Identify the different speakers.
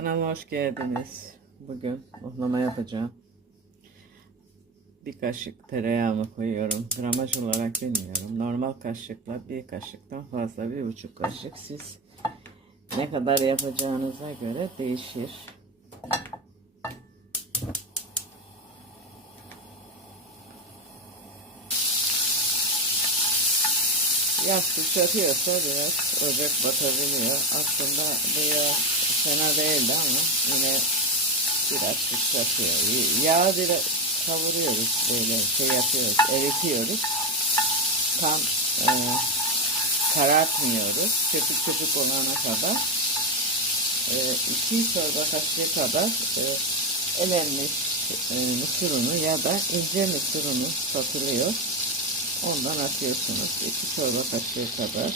Speaker 1: Kanalıma hoş geldiniz. Bugün ohlama yapacağım. Bir kaşık tereyağımı koyuyorum. Gramaj olarak bilmiyorum. Normal kaşıkla bir kaşıktan fazla bir buçuk kaşık. Siz ne kadar yapacağınıza göre değişir. Yastık çatıyorsa biraz ocak batabiliyor. Aslında fena değildi ama yine biraz sıçratıyor. Yağı biraz kavuruyoruz böyle şey yapıyoruz, eritiyoruz. Tam e, karartmıyoruz. Köpük köpük olana kadar. E, iki çorba kaşığı kadar e, elenmiş e, mısır unu ya da ince mısır unu satılıyor. Ondan atıyorsunuz. iki çorba kaşığı kadar.